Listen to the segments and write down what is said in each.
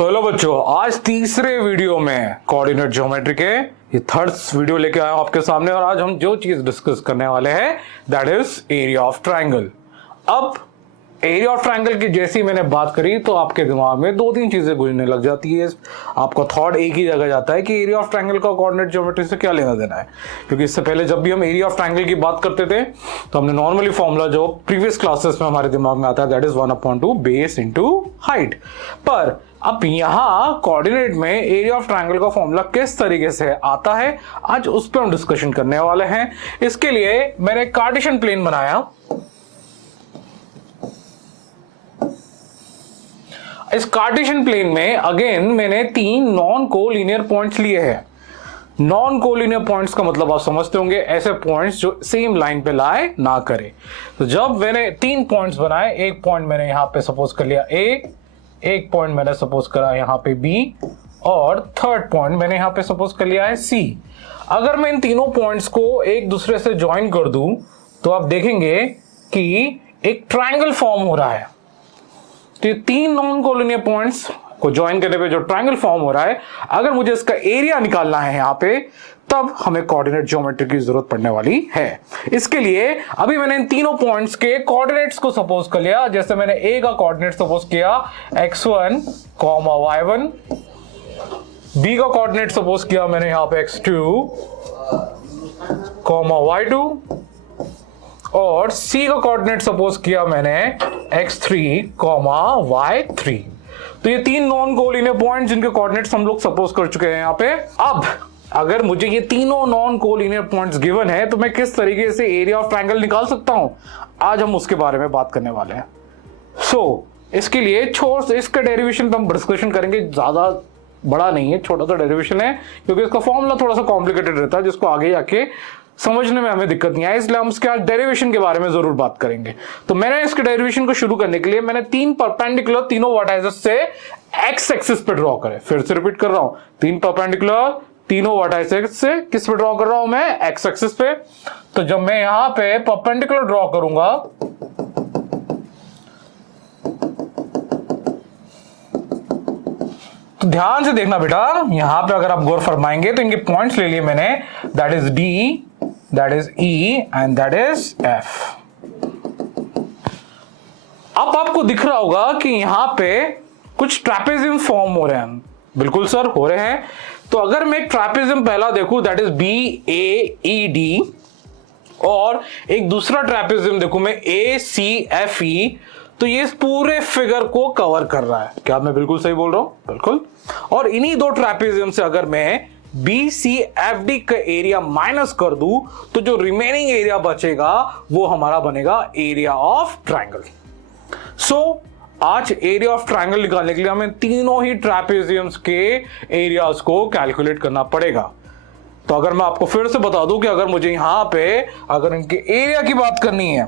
So hello बच्चों, आज तीसरे वीडियो में कोऑर्डिनेट ज्योमेट्री के ये थर्ड वीडियो लेके आया हूं आपके सामने। और आज हम जो चीज डिस्कस करने वाले हैं that is area of triangle. अब एरिया ऑफ ट्रायंगल की जैसी मैंने बात करी तो आपके दिमाग में दो तीन चीजें गुजरने लग जाती है। आपका थॉट एक ही जगह जाता है कि एरिया ऑफ ट्रायंगल का कोऑर्डिनेट ज्योमेट्री से क्या लेना देना है, क्योंकि इससे पहले जब भी हम एरिया ऑफ ट्रायंगल की बात करते थे तो हमने नॉर्मली फॉर्मूला जो प्रीवियस क्लासेस में हमारे दिमाग में आता है that is 1/2 base into height. पर अब यहां कोऑर्डिनेट में एरिया ऑफ ट्रायंगल का फॉर्मूला किस तरीके से आता है, आज उस पर हम डिस्कशन करने वाले हैं। इसके लिए मैंने कार्टेशियन प्लेन बनाया। इस कार्टेशियन प्लेन में अगेन मैंने तीन नॉन कोलिनियर पॉइंट्स लिए हैं। नॉन कोलिनियर पॉइंट्स का मतलब आप समझते होंगे, ऐसे पॉइंट्स जो सेम लाइन पे लाए ना करे। तो जब मैंने तीन पॉइंट्स बनाए, एक पॉइंट मैंने यहां पे सपोज कर लिया ए, एक पॉइंट मैंने सपोज करा यहां पे बी, और थर्ड पॉइंट मैंने यहां पे सपोज कर लिया है सी। अगर मैं इन तीनों पॉइंट्स को एक दूसरे से ज्वाइन कर दूं तो आप देखेंगे कि एक ट्रायंगल फॉर्म हो रहा है। तो ये तीन नॉन कोलिनियर पॉइंट्स को ज्वाइन करने पे जो ट्रायंगल फॉर्म हो रहा है, अगर मुझे इसका एरिया निकालना है यहां पे, तब हमें कोऑर्डिनेट ज्योमेट्री की जरूरत पड़ने वाली है। इसके लिए अभी मैंने इन तीनों पॉइंट्स के कोऑर्डिनेट्स को सपोज कर लिया। जैसे मैंने ए का कोऑर्डिनेट सपोज किया x1, y1, बी का कोऑर्डिनेट सपोज किया मैंने यहां पे x2, y2, और सी का कोऑर्डिनेट सपोज किया मैंने x3, y3। तो ये तीन नॉन कोलिनियर पॉइंट जिनके कोऑर्डिनेट्स हम लोग सपोज कर चुके हैं यहां पे। अब अगर मुझे ये तीनों नॉन कोलिनियर पॉइंट्स गिवन है तो मैं किस तरीके से एरिया ऑफ ट्रायंगल निकाल सकता हूं, आज हम उसके बारे में बात करने वाले हैं। इसके लिए इसका डेरिवेशन पे हम डिस्कशन करेंगे, ज्यादा बड़ा नहीं है, छोटा सा डेरिवेशन है, क्योंकि इसका फॉर्मूला थोड़ा सा कॉम्प्लिकेटेड रहता है जिसको आगे जाके समझने में हमें दिक्कत नहीं आए, इसलिए हम इसके आज डेरिवेशन के बारे में जरूर बात करेंगे। तो मैंने इसके डेरिवेशन को शुरू करने के लिए मैंने तीन परपेंडिकुलर तीनों वर्टाइसेस से एक्स एक्सिस पे ड्रॉ करे। फिर से रिपीट कर रहा हूं, तीन परपेंडिकुलर तीनों वर्टाइसेस से किस पे ड्रॉ कर रहा हूं मैं, एक्स एक्सिस पे। तो जब मैं यहां पे परपेंडिकुलर ड्रॉ करूंगा तो ध्यान से देखना बेटा, यहां पे अगर आप गौर फरमाएंगे तो इनके पॉइंट्स ले लिए मैंने, that is D, that is E and that is F. अब आपको दिख रहा होगा कि यहां पे कुछ ट्रैपेजियम फॉर्म हो रहे हैं। बिल्कुल सर, हो रहे हैं। तो अगर मैं एक ट्रैपेजियम पहला देखूं that is B A E D, और एक दूसरा ट्रैपेजियम देखूं मैं ए सी एफ ई, तो ये इस पूरे फिगर को कवर कर रहा है। क्या मैं बिल्कुल सही बोल रहा हूं? बिल्कुल। और इन्हीं दो ट्रैपेजियम से अगर मैं बी सी एफ डी का एरिया माइनस कर दूं तो जो रिमेनिंग एरिया बचेगा वो हमारा बनेगा एरिया ऑफ ट्रायंगल। आज एरिया ऑफ ट्रायंगल निकालने के लिए हमें तीनों ही ट्रैपेजियम्स के एरियाज को कैलकुलेट करना पड़ेगा। तो अगर मैं आपको फिर से बता दूं कि अगर मुझे यहां पे अगर इनके एरिया की बात करनी है,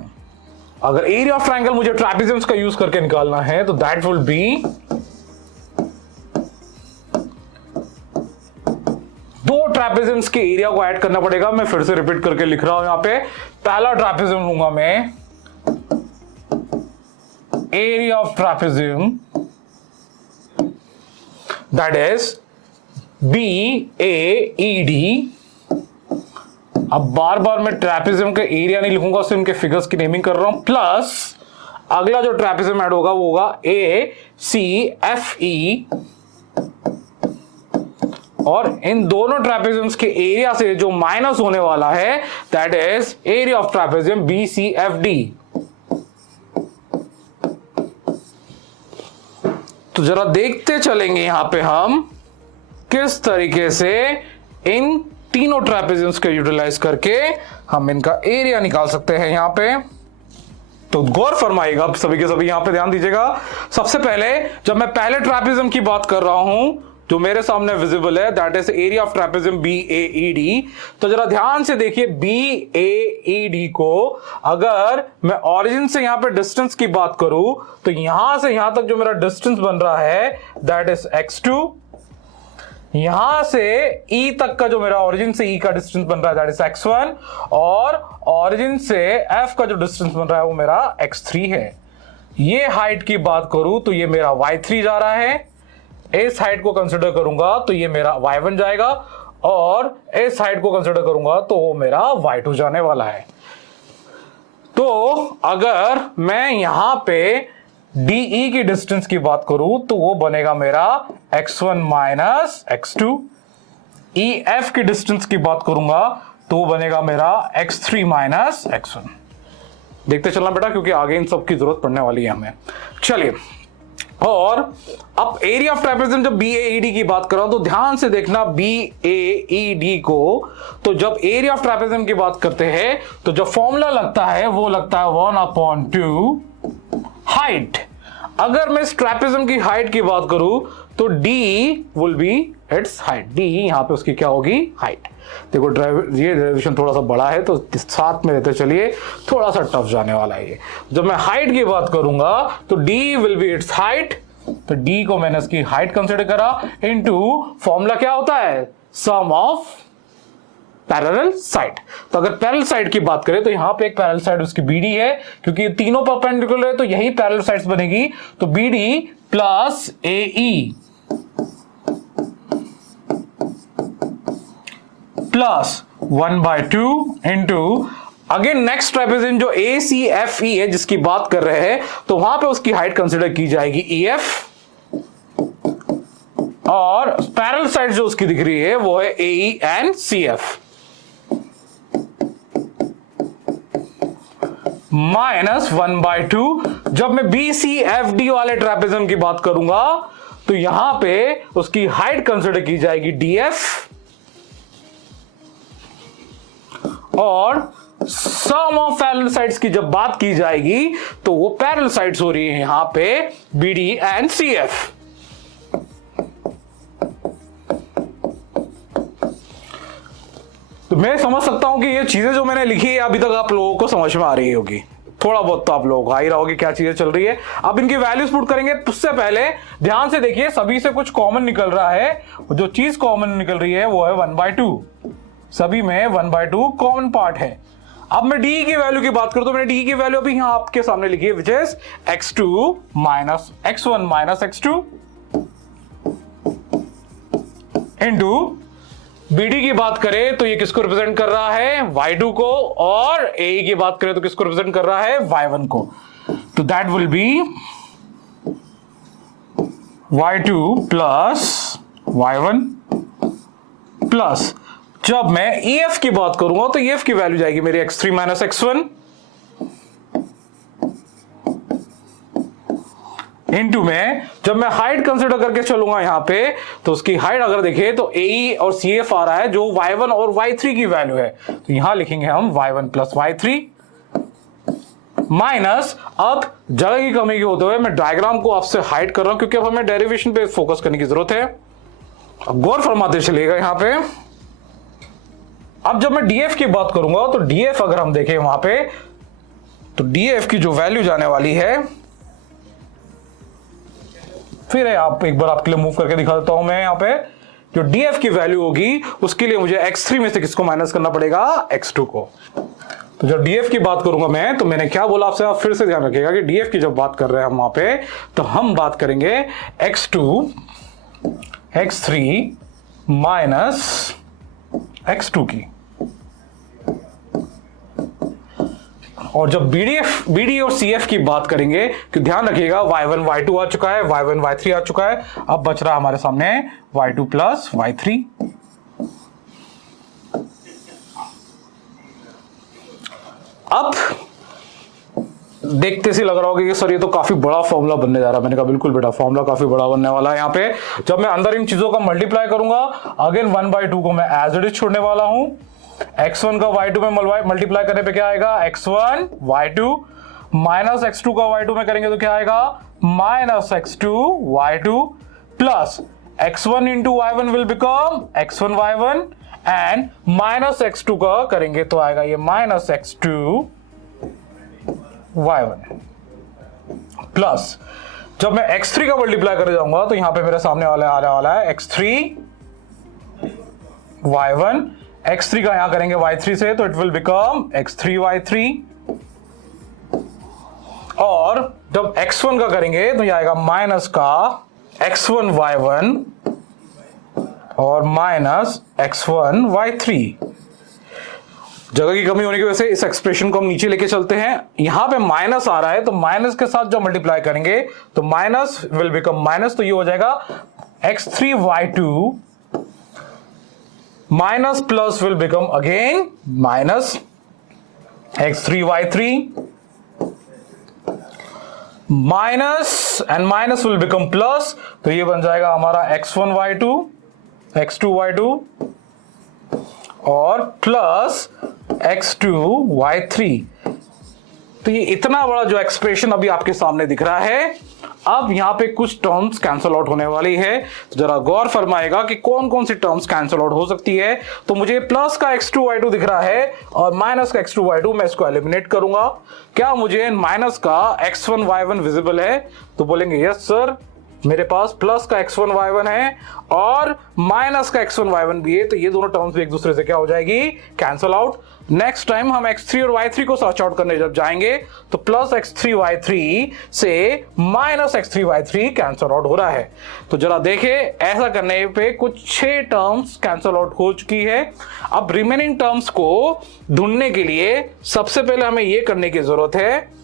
अगर एरिया ऑफ ट्रायंगल मुझे ट्रैपेजियम्स का यूज करके निकालना है तो दैट विल बी दो ट्रैपेजियम्स के एरिया को ऐड करना पड़ेगा। मैं फिर से रिपीट करके लिख रहा हूं यहां पे, पहला ट्रैपेजियम लूंगा मैं area of trapezium that is B A E D. अब बार बार मैं ट्रैपेजियम का एरिया नहीं लिखूंगा, सिर्फ इनके फिगर्स की नेमिंग कर रहा हूं। प्लस अगला जो ट्रैपेजियम ऐड होगा वो होगा ए सी एफ ई, और इन दोनों ट्रैपेजियम्स के एरिया से जो माइनस होने वाला है that is area of trapezium B C F D. तो जरा देखते चलेंगे यहां पे हम किस तरीके से इन तीनों ट्रैपेजियम्स को यूटिलाइज करके हम इनका एरिया निकाल सकते हैं यहां पे। तो गौर फरमाइएगा सभी के सभी, यहां पे ध्यान दीजिएगा। सबसे पहले जब मैं पहले ट्रैपेजियम की बात कर रहा हूं जो मेरे सामने विजिबल है that is area of trapezium B A E D, तो जरा ध्यान से देखिए बी ए ई डी को अगर मैं ऑरिजिन से यहां पे डिस्टेंस की बात करूं तो यहां से यहां तक जो मेरा डिस्टेंस बन रहा है दैट इज x2, यहां से E तक का जो मेरा ओरिजिन से E का डिस्टेंस बन रहा है दैट इज x1, और ओरिजिन से F का जो डिस्टेंस बन रहा है वो मेरा x3 है। ये हाइट की बात करूं तो ये मेरा y3 जा रहा है, इस साइड को कंसिडर करूंगा तो ये मेरा y1 जाएगा, और इस साइड को कंसिडर करूंगा तो वो मेरा y2 जाने वाला है। तो अगर मैं यहां पे DE की डिस्टेंस की बात करूं तो वो बनेगा मेरा x1 माइनस x2। EF की डिस्टेंस की बात करूंगा तो वो बनेगा मेरा x3 माइनस x1। देखते चलना बेटा, क्योंकि आगे इन सब की जरूरत पड़ने वाली है हमें। चलिए, और अब एरिया ऑफ ट्रापेजियम जब BAED की बात कर रहा हूं तो ध्यान से देखना BAED को। तो जब एरिया ऑफ ट्रापेजियम की बात करते हैं तो जो फॉर्मूला लगता है वो लगता है 1/2 हाइट। अगर मैं इस ट्रापेजियम की हाइट की बात करूं तो D will be it's height. D यहां पे उसकी क्या होगी? हाइट। देखो ये डेरिवेशन थोड़ा सा बड़ा है तो साथ में रहते चलिए, थोड़ा सा टफ जाने वाला है ये। जब मैं हाइट की बात करूंगा तो D will be it's height, तो D को मैंने इसकी हाइट कंसीडर करा इनटू फॉर्मूला क्या होता है? सम ऑफ पैरेलल साइड। तो अगर पैरेलल साइड की बात करें तो यहां पे एक पैरेलल साइड उसकी BD है, क्योंकि ये तीनों परपेंडिकुलर है तो यही पैरेलल साइड्स बनेगी। तो BD plus AE plus 1/2 into again next trapezium जो ACFE है जिसकी बात कर रहे हैं, तो वहां पे उसकी हाइट कंसीडर की जाएगी EF, और पैरेलल साइड जो उसकी दिख रही है वो है AE एंड CF माइनस 1/2। जब मैं BCFD वाले ट्रापेजियम की बात करूंगा तो यहां पे उसकी हाइट कंसीडर की जाएगी DF, और सम ऑफ पैरेलल साइड्स की जब बात की जाएगी तो वो पैरेलल साइड्स हो रही है यहां पे BD एंड CF। तो मैं समझ सकता हूं कि ये चीजें जो मैंने लिखी है अभी तक आप लोगों को समझ में आ रही होगी, थोड़ा बहुत तो आप लोगों को आ ही रहा होगी क्या चीजें चल रही है। अब इनकी वैल्यूज पुट करेंगे, उससे पहले ध्यान से देखिए सभी से कुछ कॉमन निकल रहा है। जो चीज कॉमन निकल रही है वो है 1/2, सभी में 1/2 कॉमन पार्ट है। अब मैं D की वैल्यू की बात करूं तो मैंने D की वैल्यू अभी यहां आपके सामने लिखी है, which is x2 minus x1 minus x2 into BD की बात करें तो ये किसको रिप्रेजेंट कर रहा है? y2 को, और AE की बात करें तो किसको रिप्रेजेंट कर रहा है? y1 को। तो that will be y2 plus y1 plus, जब मैं EF की बात करूंगा तो EF की वैल्यू जाएगी मेरी x3 माइनस x1 इंटू में जब मैं हाइट कंसिडर करके चलूंगा यहां पे तो उसकी हाइट अगर देखें तो AE और CF आ रहा है जो y1 और y3 की वैल्यू है, तो यहां लिखेंगे हम y1 प्लस y3 माइनस, अब जगह की कमी के होते हुए मैं डायग्राम को आपसे हाइड कर रहा हूं क्योंकि अब हमें डेरिवेशन पे फोकस करने की जरूरत है। अब गौर फरमाते चलिएगा यहां पे। अब जब मैं DF की बात करूंगा तो DF अगर हम देखें वहां पे तो DF की जो वैल्यू जाने वाली है, फिर आप एक बार आपके लिए मूव करके दिखा देता हूं मैं यहां पे, जो DF की वैल्यू होगी उसके लिए मुझे x3 में से किसको माइनस करना पड़ेगा? x2 को। तो जब DF की बात करूंगा मैं तो मैंने क्या बोला आपसे, आप फिर से ध्यान रखिएगा कि DF की जब बात कर रहे हैं हम वहां पे तो हम बात करेंगे x2 x3 माइनस x2 की, और जब BD और CF की बात करेंगे तो ध्यान रखिएगा y1 y2 आ चुका है, y1 y3 आ चुका है, अब बच रहा हमारे सामने y2 प्लस y3। अब देखते से लग रहा होगा कि सर ये तो काफी बड़ा फॉर्मूला बनने जा रहा है। मैंने कहा बिल्कुल बेटा, फॉर्मूला काफी बड़ा बनने वाला है। यहाँ पे जब मैं अंदर इन चीजों का मल्टीप्लाई करूंगा, अगेन 1/2 को मैं एज इट इज छोड़ने वाला हूं। x1 का y2 में मल्टीप्लाई करने पे क्या आएगा? x1 y2 माइनस x2 का y2 में करेंगे तो क्या आएगा? Minus x2 y2 plus x1 into y1 will become x1 y1 and minus x2 का करेंगे तो आएगा ये माइनस x2 y1 प्लस जब मैं x3 का मल्टीप्लाई कर जाऊंगा तो यहां पे मेरे सामने वाला आने वाला है x3 y1, x3 का यहां करेंगे y3 से तो it will become x3 y3, और जब x1 का करेंगे तो यह आएगा माइनस का x1 y1 और माइनस x1 y3। जगह की कमी होने की वजह से इस एक्सप्रेशन को हम नीचे लेके चलते हैं। यहां पे माइनस आ रहा है तो माइनस के साथ जब मल्टीप्लाई करेंगे तो माइनस विल बिकम माइनस, तो ये हो जाएगा x3 y2 minus plus will become again minus x3 y3 minus and minus will become plus, तो ये बन जाएगा हमारा x1 y2 x2 y2 और प्लस x2 y3। तो ये इतना बड़ा जो एक्सप्रेशन अभी आपके सामने दिख रहा है। अब यहां पे कुछ टर्म्स कैंसल आउट होने वाली है, तो जरा गौर फरमाएगा कि कौन कौन सी टर्म्स कैंसल आउट हो सकती है। तो मुझे प्लस का x2 y2 दिख रहा है और माइनस का x2 y2, मैं इसको एलिमिनेट करूंगा। क्या मुझे माइनस का x1 y1 विजिबल है? तो बोलेंगे यस सर, मेरे पास प्लस का x1 y1 है और माइनस का x1 y1 भी है, तो ये दोनों टर्म्स भी एक दूसरे से क्या हो जाएगी? Cancel out. नेक्स्ट टाइम हम x3 और y3 को सर्च आउट करने जब जाएंगे तो प्लस x3 y3 से minus x3 y3 cancel out हो रहा है। तो जरा देखें, ऐसा करने पे कुछ 6 टर्म्स कैंसल आउट हो चुकी है। अब रिमेनिंग टर्म्स को ढूंढने के लिए सबसे पहले हमें यह करने की जरूरत है,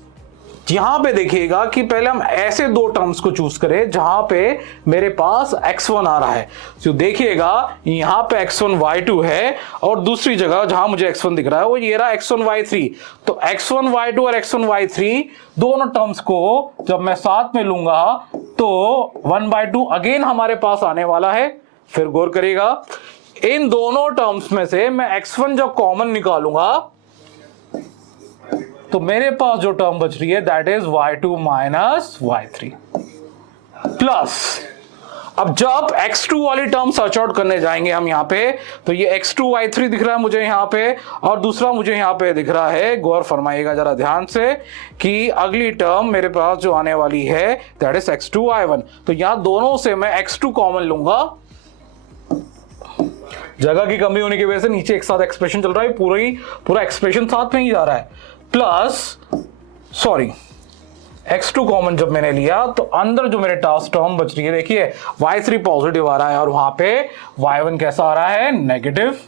यहां पे देखिएगा कि पहले हम ऐसे दो टर्म्स को चूज करें जहां पे मेरे पास x1 आ रहा है। तो देखिएगा यहां पे x1 y2 है और दूसरी जगह जहां मुझे x1 दिख रहा है वो ये रहा x1 y3। तो x1 y2 और x1 y3 दोनों टर्म्स को जब मैं साथ में लूंगा तो 1/2 अगेन हमारे पास आने वाला है। फिर गौर करिएगा, इन दोनों टर्म्स में से मैं x1 जब कॉमन निकालूंगा तो मेरे पास जो टर्म बच रही है that is y2 minus y3 plus, अब जब x2 वाली टर्म सर्च आउट करने जाएंगे हम यहां पे, तो ये x2 y3 दिख रहा है मुझे यहां पे और दूसरा मुझे यहां पे दिख रहा है। गौर फरमाइएगा जरा ध्यान से कि अगली टर्म मेरे पास जो आने वाली है दैट इज x2 y1। तो यहां दोनों से मैं x2 कॉमन लूंगा। जगह की कमी होने की वजह से नीचे एक साथ एक्सप्रेशन चल रहा है, पूरा एक्सप्रेशन साथ में ही जा रहा है। प्लस सॉरी x2 कॉमन जब मैंने लिया तो अंदर जो मेरे टास्क टर्म बच रही है, देखिए y3 पॉजिटिव आ रहा है और वहां पे y1 कैसा आ रहा है? नेगेटिव।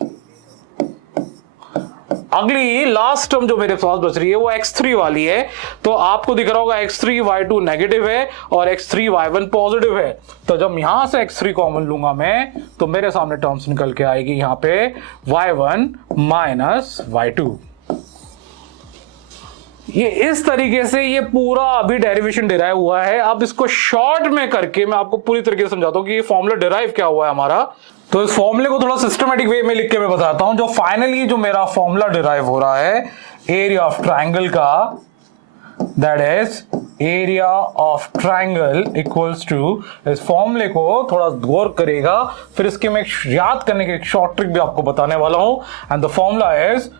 अगली लास्ट टर्म जो मेरे पास बच रही है वो x3 वाली है, तो आपको दिख रहा होगा x3 y2 नेगेटिव है और x3 y1 पॉजिटिव है। तो जब यहां से x3 कॉमन लूंगा मैं तो मेरे सामने टर्म्स निकल के आएगी यहां पे y1 माइनस y2। ये इस तरीके से ये पूरा अभी डेरिवेशन डिराइव हुआ है। अब इसको शॉर्ट में करके मैं आपको पूरी तरीके से समझाता हूं कि ये फॉर्मूला डिराइव क्या हुआ है हमारा। तो इस फॉर्मूले को थोड़ा सिस्टमैटिक वे में लिख के मैं बताता हूं। जो फाइनली जो मेरा फॉर्मूला डिराइव हो रहा है एरिया ऑफ ट्राइंगल का, that is area of triangle equals to, इस फॉर्मूले को थोड़ा गौर करेगा, फिर इसके मैं याद करने की एक शॉर्ट ट्रिक भी आपको बताने वाला हूं। And the formula is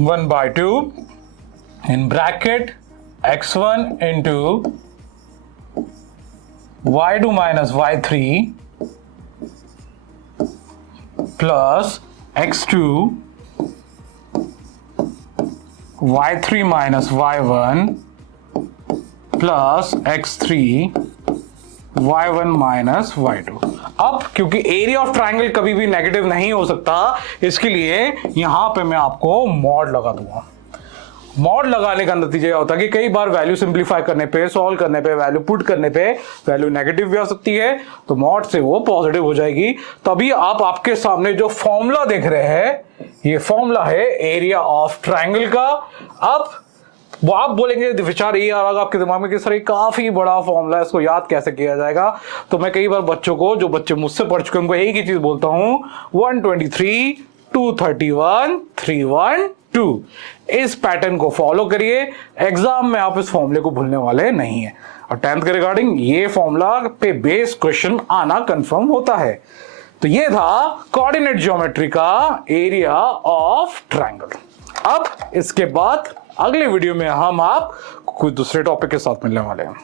1/2 in bracket x1 into y2 minus y3 plus x2 y3 minus y1 plus x3 y1 minus y2। अब क्योंकि एरिया ऑफ ट्राइंगल कभी भी नेगेटिव नहीं हो सकता, इसके लिए यहां पे मैं आपको मॉड लगा दूंगा। मॉड लगाने का नतीजा यह होता है कि कई बार वैल्यू सिंप्लीफाई करने पे, सॉल्व करने पे, वैल्यू पुट करने पे वैल्यू नेगेटिव भी आ सकती है, तो मॉड से वो पॉजिटिव हो जाएगी। तभी आप आपके सामने जो फॉर्मूला देख रहे हैं ये फॉर्मूला है एरिया ऑफ ट्राइंगल का। अब वो आप बोलेंगे विचार ये आ रहा आपके दिमाग में कि सर ये काफी बड़ा फॉर्मूला है, इसको याद कैसे किया जाएगा। तो मैं कई बार बच्चों को, जो बच्चे मुझसे पढ़ चुके हैं, उनको एक ही चीज बोलता हूं, 123 231 312, इस पैटर्न को फॉलो करिए। एग्जाम में आप इस फॉर्मूले को भूलने वाले नहीं है और 10th के रिगार्डिंग ये फॉर्मूला पे बेस क्वेश्चन आना कंफर्म होता है। तो ये था कोऑर्डिनेट ज्योमेट्री का एरिया ऑफ ट्राइंगल। अब इसके बाद अगले वीडियो में हम आप कोई दूसरे टॉपिक के साथ मिलने वाले हैं।